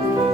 Amen.